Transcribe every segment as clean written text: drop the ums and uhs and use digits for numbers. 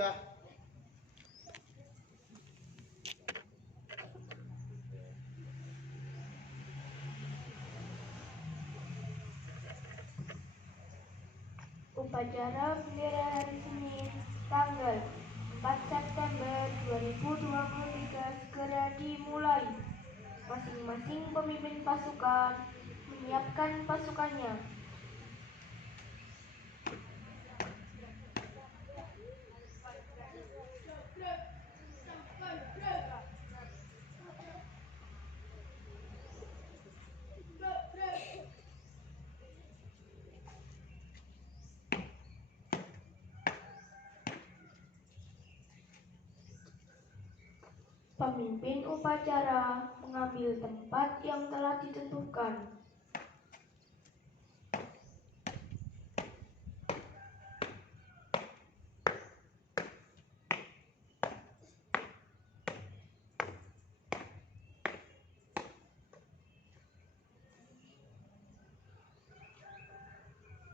aja. Upacara bendera hari Senin, tanggal 4 September 2023 segera dimulai. Masing-masing pemimpin pasukan menyiapkan pasukannya. Pemimpin upacara mengambil tempat yang telah ditentukan.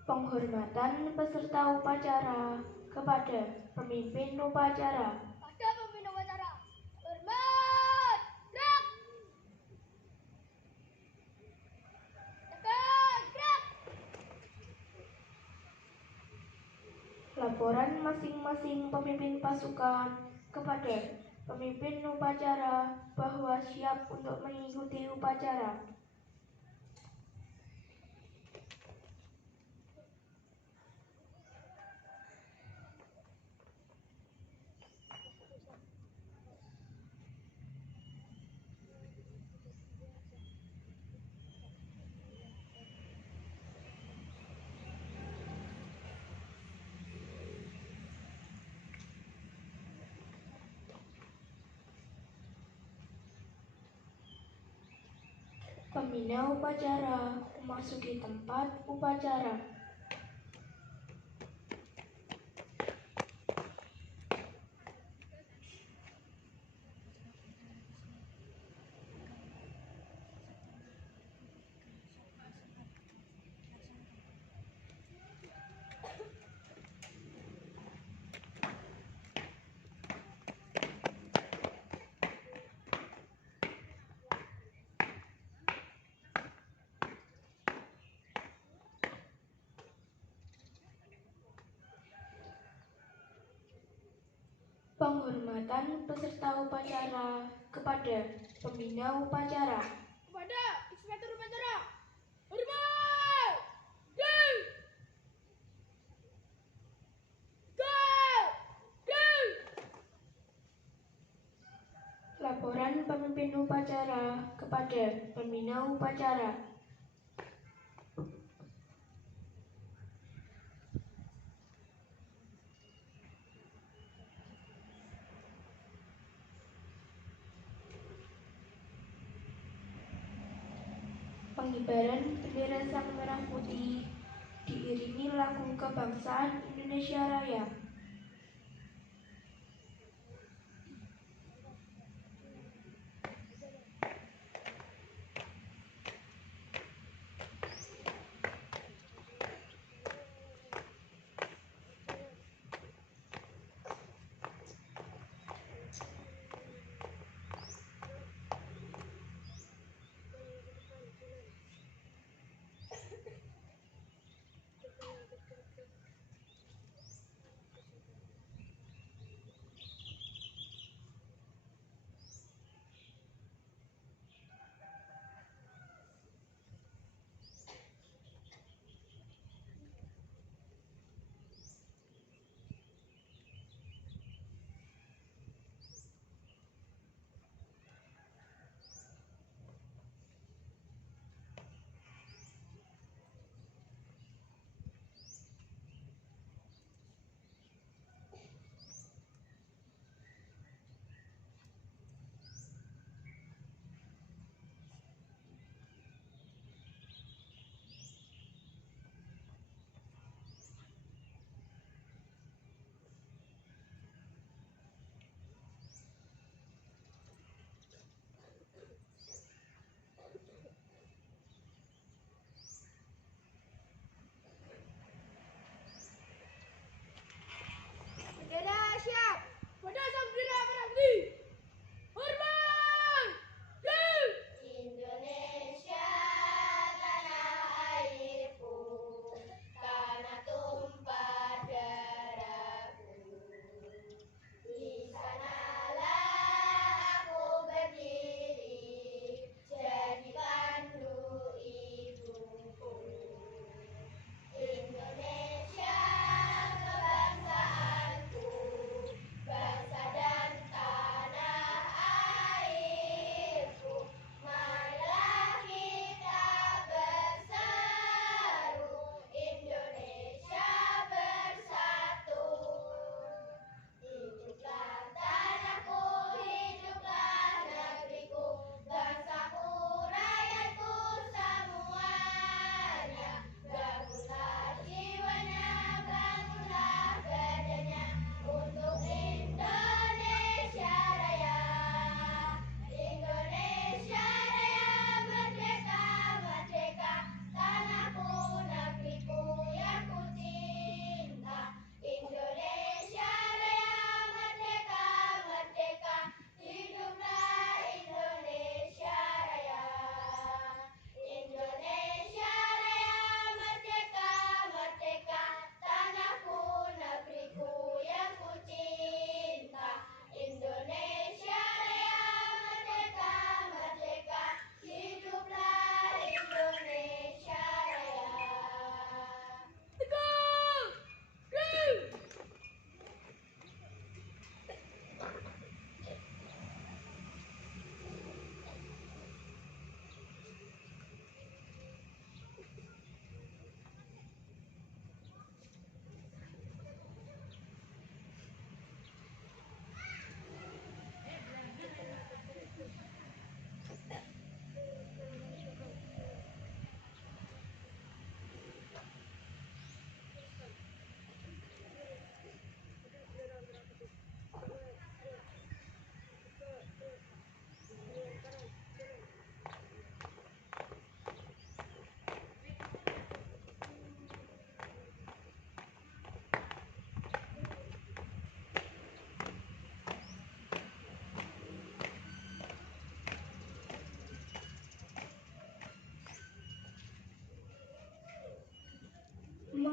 Penghormatan peserta upacara kepada pemimpin upacara. Pada pemimpin upacara, hormat, gerak, tekan, gerak. Laporan masing-masing pemimpin pasukan kepada pemimpin upacara bahwa siap untuk mengikuti upacara. Pembina upacara memasuki tempat upacara. Penghormatan peserta upacara kepada pembina upacara. Kepada inspektur upacara, hormat, gerak, gerak. Laporan pemimpin upacara kepada pembina upacara. Pengibaran bendera Sang Merah Putih diiringi lagu kebangsaan Indonesia Raya.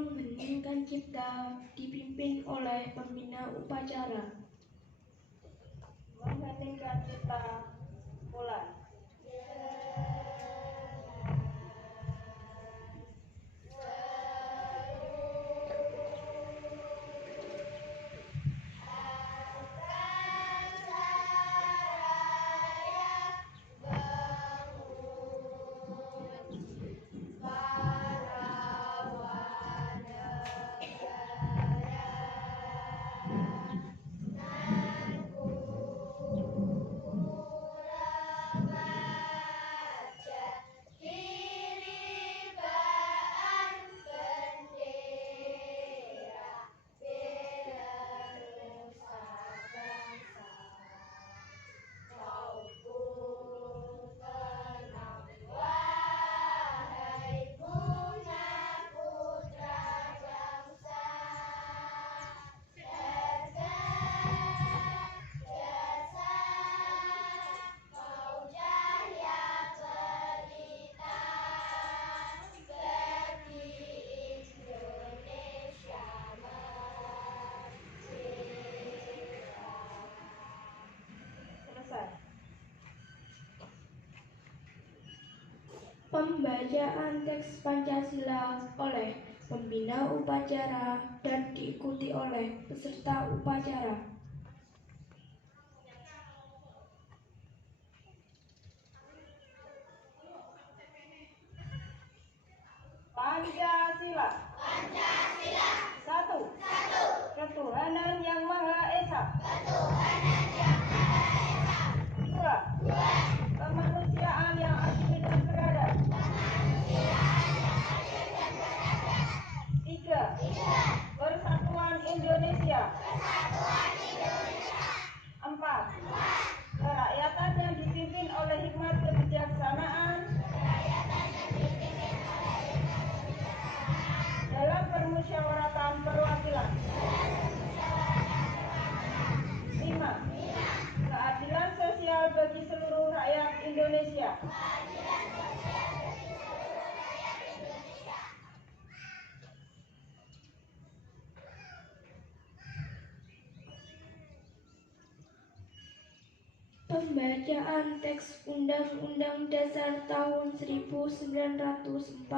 mengheningkan cipta dipimpin oleh pembina upacara. Mengheningkan cipta, mulai. Pembacaan teks Pancasila oleh pembina upacara dan diikuti oleh peserta upacara. Pancasila. Pancasila. Satu. Ketuhanan yang Maha Esa. Dua. Kemanusiaan yang adil dan beradab. Tiga. Persatuan Indonesia. Empat. Kerakyatan yang dipimpin oleh hikmat kebijaksanaan dalam permusyawaratan perwakilan. 5. Keadilan sosial bagi seluruh rakyat Indonesia. Pembacaan teks Undang-Undang Dasar tahun 1945.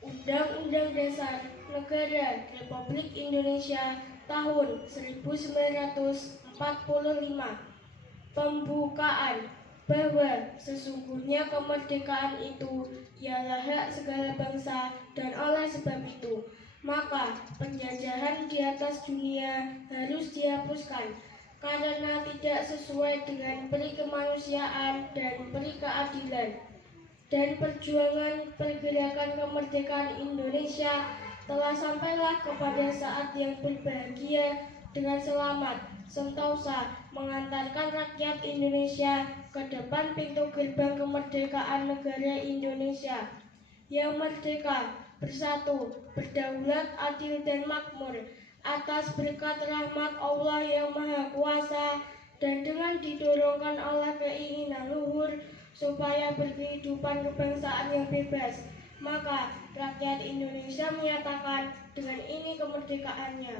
Undang-Undang Dasar Negara Republik Indonesia tahun 1945. Pembukaan bahwa sesungguhnya kemerdekaan itu ialah hak segala bangsa, dan oleh sebab itu maka penjajahan di atas dunia harus dihapuskan karena tidak sesuai dengan peri kemanusiaan dan peri keadilan. Dan perjuangan pergerakan kemerdekaan Indonesia telah sampailah kepada saat yang berbahagia dengan selamat, sentosa mengantarkan rakyat Indonesia ke depan pintu gerbang kemerdekaan negara Indonesia yang merdeka, bersatu, berdaulat, adil, dan makmur atas berkat rahmat Allah yang Maha Kuasa, dan dengan didorongkan oleh keinginan luhur supaya berkehidupan kebangsaan yang bebas, maka rakyat Indonesia menyatakan dengan ini kemerdekaannya.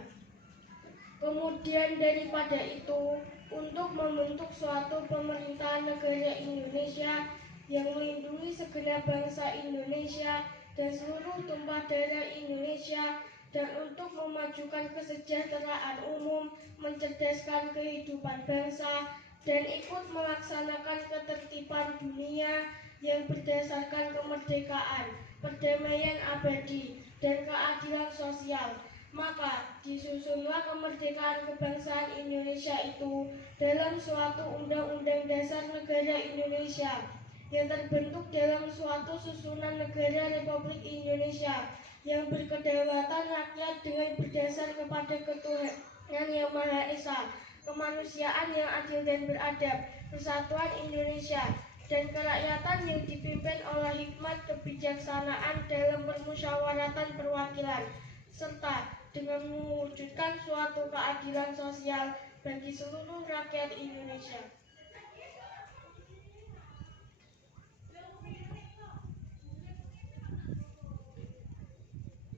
Kemudian daripada itu, untuk membentuk suatu pemerintahan negara Indonesia yang melindungi segenap bangsa Indonesia dan seluruh tumpah darah Indonesia, dan untuk memajukan kesejahteraan umum, mencerdaskan kehidupan bangsa, dan ikut melaksanakan ketertiban dunia yang berdasarkan kemerdekaan, perdamaian abadi, dan keadilan sosial. Maka disusunlah kemerdekaan kebangsaan Indonesia itu dalam suatu Undang-Undang Dasar Negara Indonesia yang terbentuk dalam suatu susunan negara Republik Indonesia yang berkedaulatan rakyat dengan berdasar kepada ketuhanan yang Maha Esa, kemanusiaan yang adil dan beradab, persatuan Indonesia, dan kerakyatan yang dipimpin oleh hikmat kebijaksanaan dalam permusyawaratan perwakilan, serta dengan mewujudkan suatu keadilan sosial bagi seluruh rakyat Indonesia.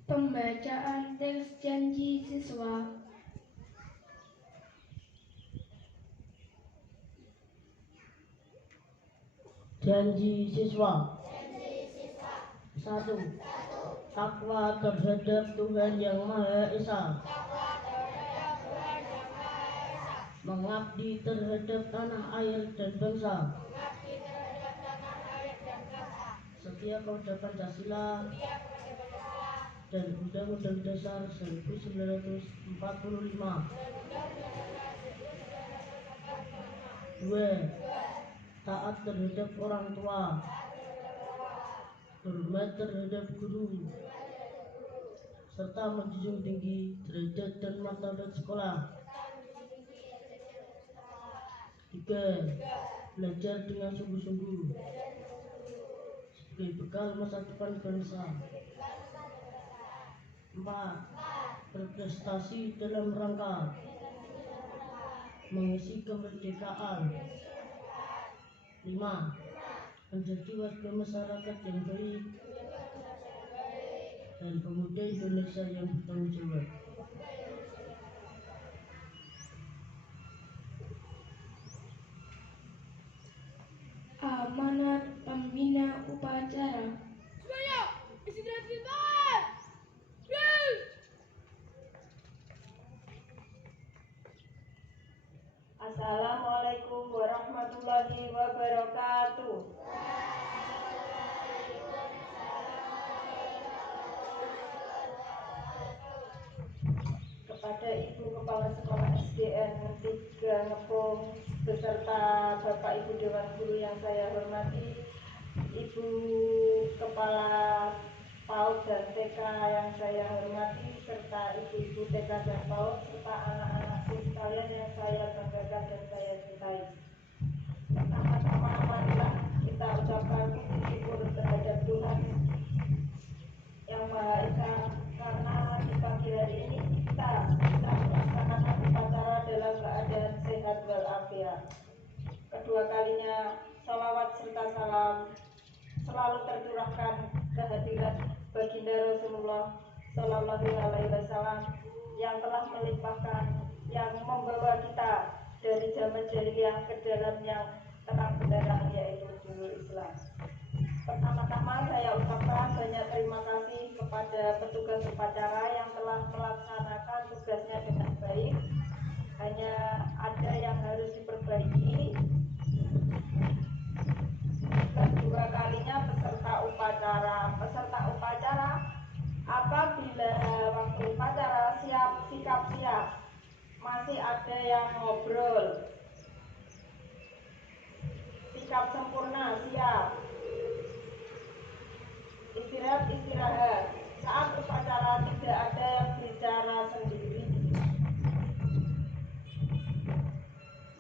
Pembacaan teks janji siswa. Janji siswa. 1. Takwa terhadap Tuhan Yang Maha Esa. Mengabdi terhadap tanah air dan bangsa. Setia kepada Pancasila dan Undang-Undang Dasar 1945. 2. Taat terhadap orang tua. Hormat terhadap guru, serta menjunjung tinggi derajat dan martabat sekolah. 3. Belajar dengan sungguh-sungguh sebagai bekal masa depan bangsa. 4. Berprestasi dalam rangka mengisi kemerdekaan. 5. Menjadi warga masyarakat yang baik dan pemuda Indonesia yang bertanggung jawab. Amanat pembina upacara. Semuanya, istirahat sebentar. Drill. Assalamualaikum warahmatullahi wabarakatuh. Kepada Ibu Kepala Sekolah SDN 3 Ngepung beserta Bapak Ibu Dewan Guru yang saya hormati, Ibu Kepala PAUD dan TK yang saya hormati, serta ibu-ibu TK dan PAUD, serta anak-anakku sekalian yang saya banggakan dan saya cintai. Pertama-tama marilah kita ucapkan puji syukur terhadap Tuhan Yang Maha Esa karena di pagi hari ini kita bisa melaksanakan upacara dalam keadaan sehat walafiat. Kedua kalinya salawat serta salam selalu tercurahkan kehadirat baginda Rasulullah Shallallahu Alaihi Wasallam yang telah melimpahkan, yang membawa kita dari zaman jahiliyah ke dalam yang terang benderang, yaitu Nurul Islam. Pertama-tama saya ucapkan banyak terima kasih kepada petugas upacara yang telah melaksanakan tugasnya dengan baik. Hanya ada yang harus diperbaiki. Kedua kalinya peserta upacara apabila waktu upacara sikap siap, masih ada yang ngobrol, sikap sempurna siap, istirahat. Saat upacara tidak ada yang bicara sendiri,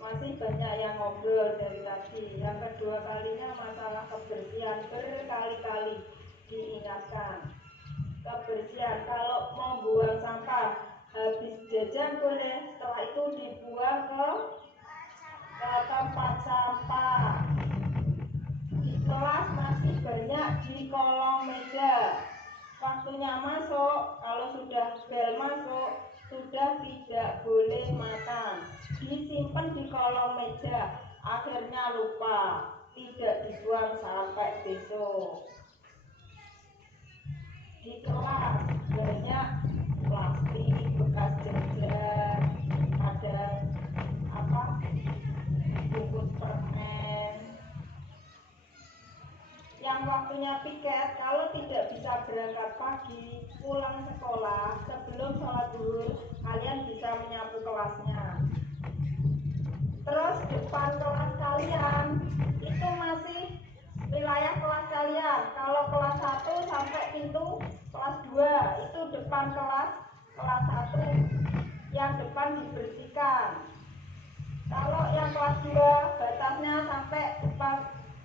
masih banyak yang ngobrol dari tadi. Yang kedua kalinya masalah kebersihan berkali-kali diingatkan. Kebersihan, kalau mau buang sampah habis jajan boleh, setelah itu dibuang ke tempat sampah. Di kelas masih banyak di kolong meja. Waktunya masuk, kalau sudah bel masuk, sudah tidak boleh makan. Disimpan di kolong meja, akhirnya lupa, tidak dibuang sampai besok. Di kelas banyak plastik bekas jajan, ada bungkus permen. Yang waktunya piket, kalau tidak bisa berangkat pagi, pulang sekolah sebelum sholat zuhur, kalian bisa menyapu kelasnya. Terus depan kelas kalian itu masih wilayah kelas kalian. Kalau kelas 1 sampai pintu kelas 2 itu depan kelas 1, yang depan dibersihkan. Kalau yang kelas 2 batasnya sampai depan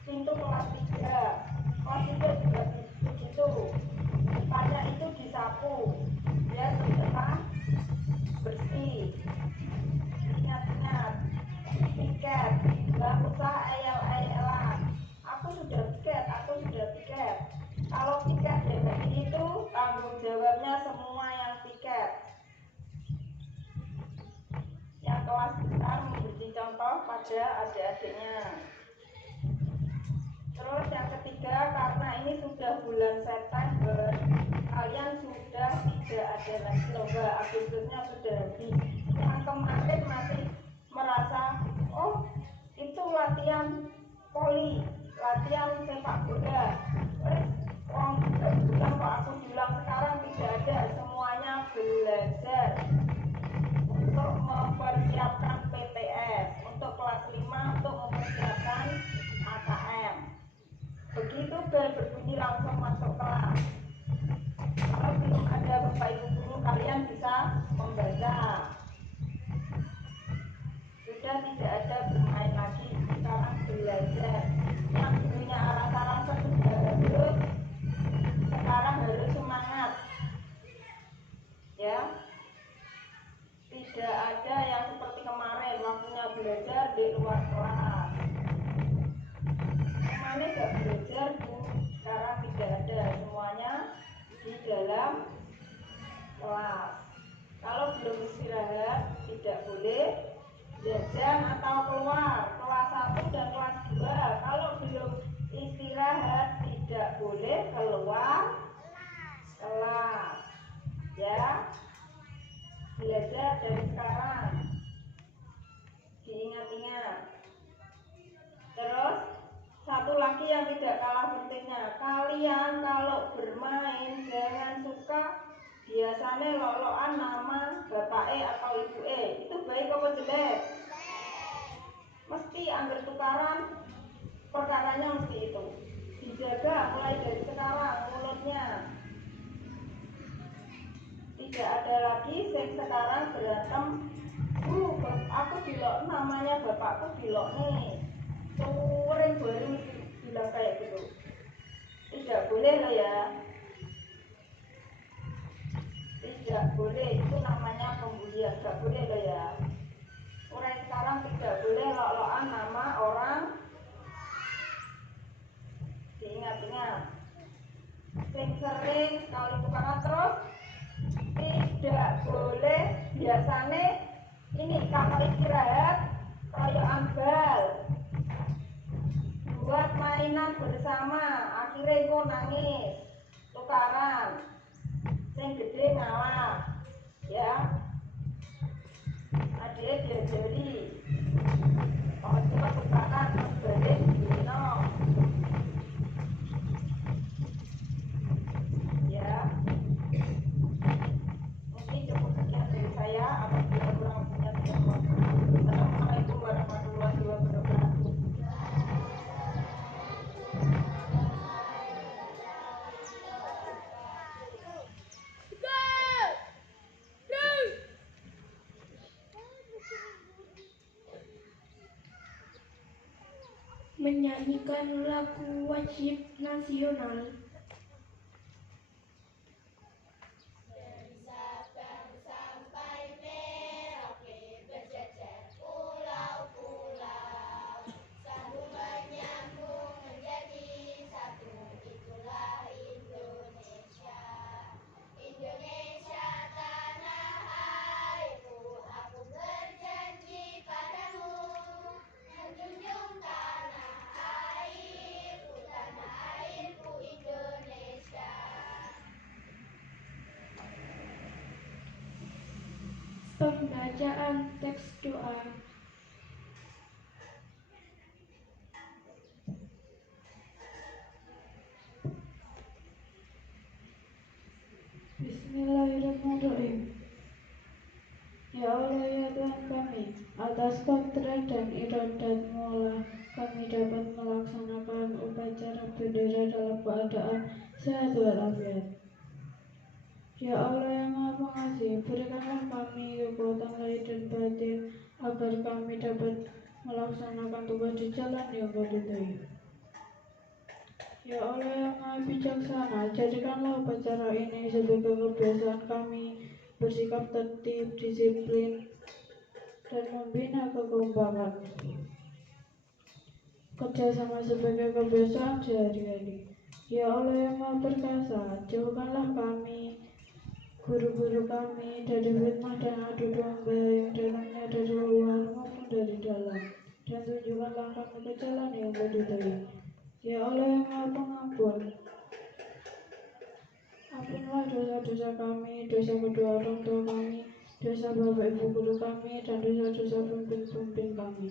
pintu kelas 3. Kelas 3 juga begitu. Depannya itu disapu biar di depan pada adik-adiknya. Terus yang ketiga, karena ini sudah bulan September, kalian sudah tidak ada lagi lomba, Agustusnya sudah habis. Yang kemarin masih merasa, oh itu latihan voli, latihan sepak bola. Bilang kok aku bilang sekarang tidak ada, semuanya belajar untuk mempersiapkan PTS, untuk kelas 5 untuk mempersiapkan AKM. Begitu bel berbunyi langsung masuk kelas. Kalau belum ada Bapak Ibu guru, kalian bisa membaca. Sudah tidak ada bermain lagi, sekarang belajar. Yang dulunya alas-alasan sudah harus, sekarang harus semangat. Ya, tidak ada yang seperti kemarin waktunya belajar di luar kelas. Kemana gak belajar Bu? Sekarang tidak ada, semuanya di dalam kelas. Kalau belum istirahat tidak boleh jajan atau keluar. Kelas 1 dan kelas 2 kalau belum istirahat tidak boleh keluar kelas. Ya, belajar dari sekarang, diingat-ingat. Terus satu lagi yang tidak kalah pentingnya, kalian kalau bermain jangan suka biasanya lolokan nama bapak atau ibu itu baik apa jelek? Mesti anggar tukaran, perkaranya mesti itu dijaga mulai dari sekarang mulutnya. Tidak ada lagi yang sekarang berantem, Bu, aku dilok namanya bapakku dilok nih. Sering baru bilang kayak gitu. Tidak boleh loh ya. Tidak boleh, itu namanya pembulian. Tidak boleh loh ya. Orang sekarang tidak boleh lok-lokan nama orang. Diingat-ingat. Sering sekali tukaran terus. Tidak boleh biasanya ini kalau istirahat royokan bal buat mainan bersama, akhirnya kok nangis tukaran yang gede ngalah ya. Adik diajari kalau cepat tukaran balik dino ya. Saya apabila kurang punya Assalamualaikum warahmatullahi wabarakatuh. Menyanyikan lagu wajib nasional. Pembacaan teks doa. Bismillahirrahmanirrahim. Ya Allah ya Tuhan kami, atas kodrat dan iradat-Mu lah kami dapat melaksanakan upacara bendera dalam keadaan sehat walafiat. Ya Allah yang Maha Pengasih, berikanlah kami kekuatan lahir dan batin agar kami dapat melaksanakan tugas di jalan yang Kau ridhoi. Ya Allah yang Maha Bijaksana, jadikanlah upacara ini sebagai kebiasaan kami bersikap tertib, disiplin, dan membina kekompakan. Kerjasama sebagai kebiasaan sehari-hari. Ya Allah yang Maha Perkasa, jauhkanlah kami, guru-guru kami dari fitnah dan adu domba yang datangnya dari luar maupun dari dalam. dan tunjukkan langkahmu ke jalan yang berduri. Ya Allah yang Maha Pengampun, ampunilah dosa-dosa kami, dosa kedua orang tua kami, dosa bapak ibu guru kami, dan dosa-dosa pemimpin-pemimpin kami.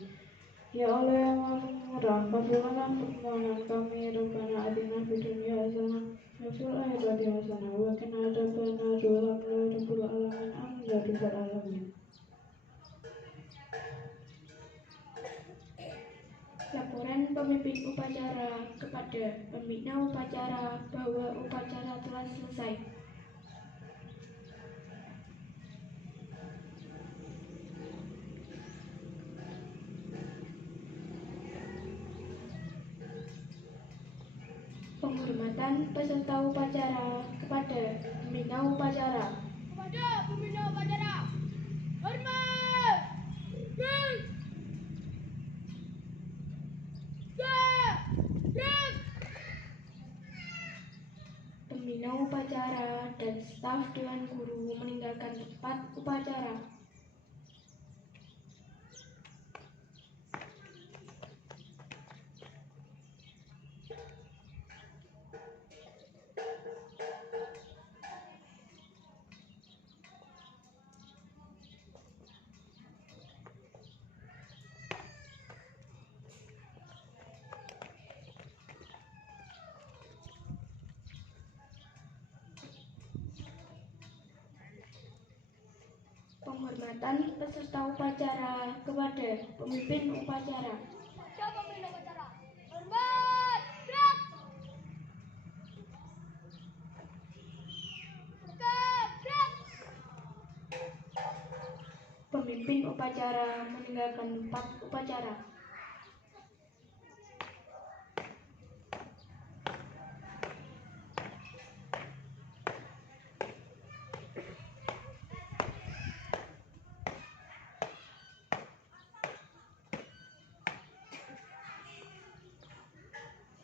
Ya Allah yang Maha Pemurah, kabulkanlah permohonan kami. Rabbana atina fid dunya hasanah wa fil akhirati hasanah wa qina adzabannar. Alhamdulillahi rabbil alamin. Amin ya rabbal alamin. Laporan pemimpin upacara kepada pembina upacara bahwa upacara telah selesai. Penghormatan peserta upacara kepada pembina upacara. Kepada pembina upacara. Hormat. Gerak. Gerak. Pembina upacara dan staf Dewan Guru meninggalkan tempat upacara. Penghormatan peserta upacara kepada pemimpin upacara. Kepada pembina upacara. Hormat. Gerak. Gerak. Pemimpin upacara meninggalkan tempat upacara.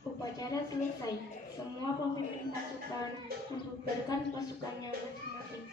Upacara selesai. Semua pemimpin pasukan membubarkan pasukannya masing-masing.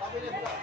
Tapi ini bukan.